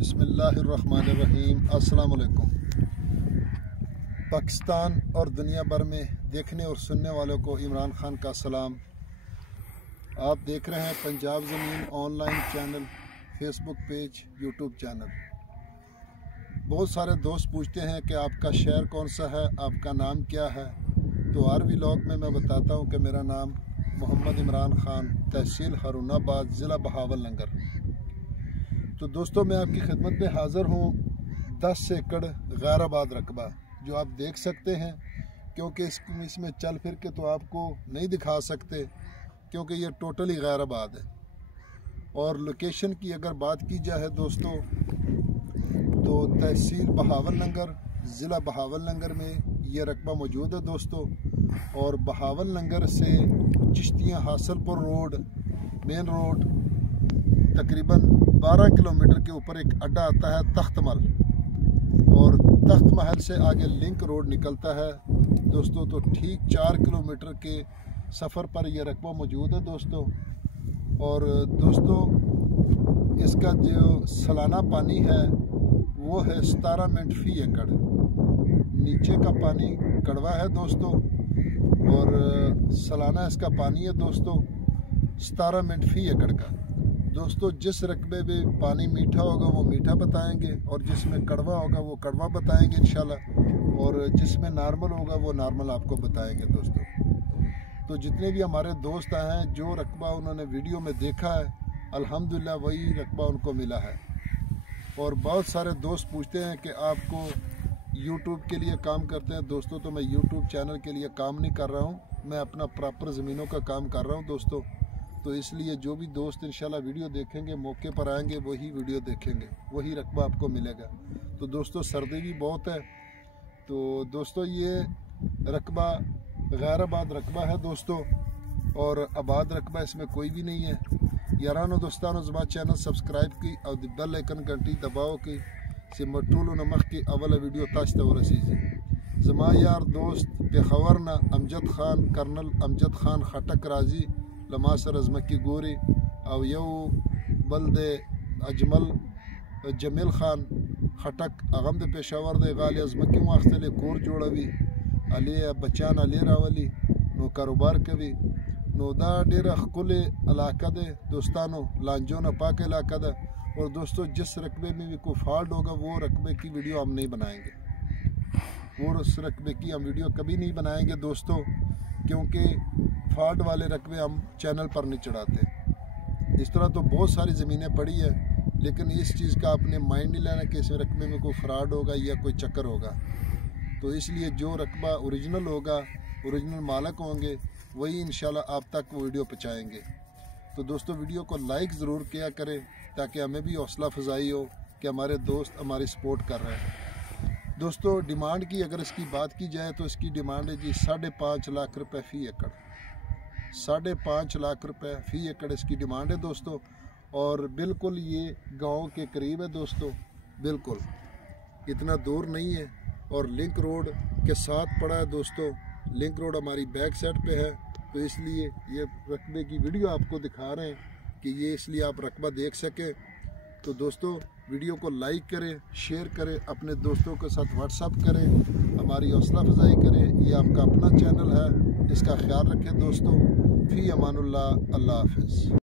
बिस्मिल्लाहिर्रहमानिर्रहीम। अस्सलाम वालेकुम। पाकिस्तान और दुनिया भर में देखने और सुनने वालों को इमरान खान का सलाम। आप देख रहे हैं पंजाब ज़मीन online channel, Facebook page, YouTube channel. बहुत सारे दोस्त पूछते हैं कि आपका शहर कौन सा है, आपका नाम क्या है। तो हर व्लॉग में मैं बताता हूं कि मेरा नाम मोहम्मद इमरान खान, तहसील हारूनाबाद, ज़िला बहावलनगर। तो दोस्तों, मैं आपकी खिदमत में हाज़िर हूँ 10 एकड़ गैराबाद रकबा, जो आप देख सकते हैं। क्योंकि इसमें चल फिर के तो आपको नहीं दिखा सकते, क्योंकि ये टोटली गैराबाद है। और लोकेशन की अगर बात की जाए दोस्तों, तो तहसील बहावलनगर, ज़िला बहावलनगर में ये रकबा मौजूद है दोस्तों। और बहावलनगर से Chishtian Hasilpur road, main road, तकरीबन 12 किलोमीटर के ऊपर एक अड्डा आता है तख्तमल, और तख्तमहल से आगे लिंक रोड निकलता है दोस्तों। तो ठीक 4 किलोमीटर के सफ़र पर यह रकबा मौजूद है दोस्तों। और दोस्तों, इसका जो सालाना पानी है वो है 17 मिनट फ़ी एकड़। नीचे का पानी कड़वा है दोस्तों, और सालाना इसका पानी है दोस्तों 17 मिनट फ़ी एकड़ का। दोस्तों, जिस रकबे में पानी मीठा होगा वो मीठा बताएंगे, और जिसमें कड़वा होगा वो कड़वा बताएंगे इंशाल्लाह, और जिसमें नॉर्मल होगा वो नॉर्मल आपको बताएंगे दोस्तों। तो जितने भी हमारे दोस्त आए हैं, जो रकबा उन्होंने वीडियो में देखा है, अल्हम्दुलिल्लाह वही रकबा उनको मिला है। और बहुत सारे दोस्त पूछते हैं कि आपको यूट्यूब के लिए काम करते हैं दोस्तों। तो मैं यूट्यूब चैनल के लिए काम नहीं कर रहा हूँ, मैं अपना प्रॉपर ज़मीनों का काम कर रहा हूँ दोस्तों। तो इसलिए जो भी दोस्त इंशाल्लाह वीडियो देखेंगे, मौके पर आएंगे, वही वीडियो देखेंगे, वही रकबा आपको मिलेगा। तो दोस्तों, सर्दी भी बहुत है। तो दोस्तों, ये रकबा गैराबाद रकबा है दोस्तों, और आबाद रकबा इसमें कोई भी नहीं है। यारानो दोस्तानो, ज़बा चैनल सब्सक्राइब की और बेल आइकन घंटी दबाओ की सिमटूल नमक की अवल वीडियो ताश तवर रसीज़ी। ज़मा यार दोस्त पेखवर ना अमजद खान, कर्नल अमजद खान खटक राजी लमासर अजमकी गोरी और यो बल्द अजमल जमील खान खटक अगम द पेशावर दे गाली अजमकी वास्ते कोर जोड़वी अली बचान अली रावली नो कारोबार कभी नो दा डेरा खुले इलाका दे दोस्तानो, लांजो न पाक इलाका दा। और दोस्तों, जिस रकबे में भी कोई फॉल्ट होगा वो रकबे की वीडियो हम नहीं बनाएंगे, वो उस रकबे की हम वीडियो कभी नहीं बनाएंगे दोस्तों, क्योंकि फॉल्ट वाले रकबे हम चैनल पर नहीं चढ़ाते। इस तरह तो बहुत सारी ज़मीनें पड़ी है, लेकिन इस चीज़ का आपने माइंड नहीं लेना कि इस रकबे में कोई फ्रॉड होगा या कोई चक्कर होगा। तो इसलिए जो रकबा ओरिजिनल होगा, ओरिजिनल मालक होंगे, वही इंशाल्लाह आप तक वो वीडियो पहुँचाएँगे। तो दोस्तों, वीडियो को लाइक ज़रूर किया करें, ताकि हमें भी हौसला अफजाई हो कि हमारे दोस्त हमारी सपोर्ट कर रहे हैं। दोस्तों, डिमांड की अगर इसकी बात की जाए तो इसकी डिमांड है जी 5.5 लाख रुपए फ़ी एकड़। 5.5 लाख रुपए फ़ी एकड़ इसकी डिमांड है दोस्तों। और बिल्कुल ये गांव के करीब है दोस्तों, बिल्कुल इतना दूर नहीं है, और लिंक रोड के साथ पड़ा है दोस्तों। लिंक रोड हमारी बैक साइड पे है, तो इसलिए ये रकबे की वीडियो आपको दिखा रहे हैं कि ये इसलिए आप रकबा देख सकें। तो दोस्तों, वीडियो को लाइक करें, शेयर करें, अपने दोस्तों के साथ व्हाट्सअप करें, हमारी हौसला अफजाई करें। ये आपका अपना चैनल है, इसका ख्याल रखें दोस्तों। फ़ी अमानुल्लाह, अल्लाह हाफ़िज़।